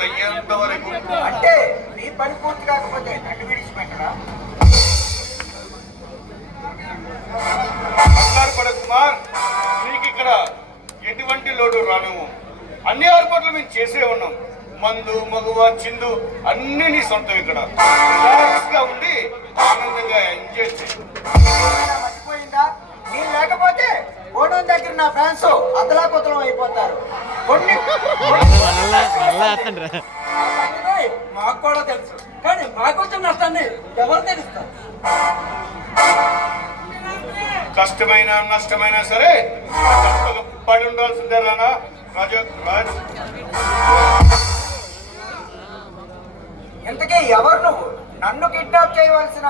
పూర్తయ్యేంత వరకు. అంటే నీ పని పూర్తి కాకపోతే నన్ను విడిచిపెట్టరా? కంగారు పడ కుమార్, మీకు ఇక్కడ ఎటువంటి లోటు రాను. అన్ని ఏర్పాట్లు మేము చేసే ఉన్నాం. మందు మగువ చిందు అన్ని నీ సొంతం. ఇక్కడ రిలాక్స్ గా ఉండి ఆనందంగా ఎంజాయ్ చేయి. మర్చిపోయిందా? నీ లేకపోతే ఓడం దగ్గర నా ఫ్యాన్స్ అదలాకుతలం అయిపోతారు. కొన్ని మాకు కూడా తెలుసు, కానీ మాకు వచ్చిన నష్టాన్ని ఎవరు తెలుస్తారు? కష్టమైన నష్టమైనా సరే పడి ఉండాల్సిందే రానా రాజు. ఇంతకీ ఎవరు నువ్వు? నన్ను కిడ్నాప్ చేయవలసిన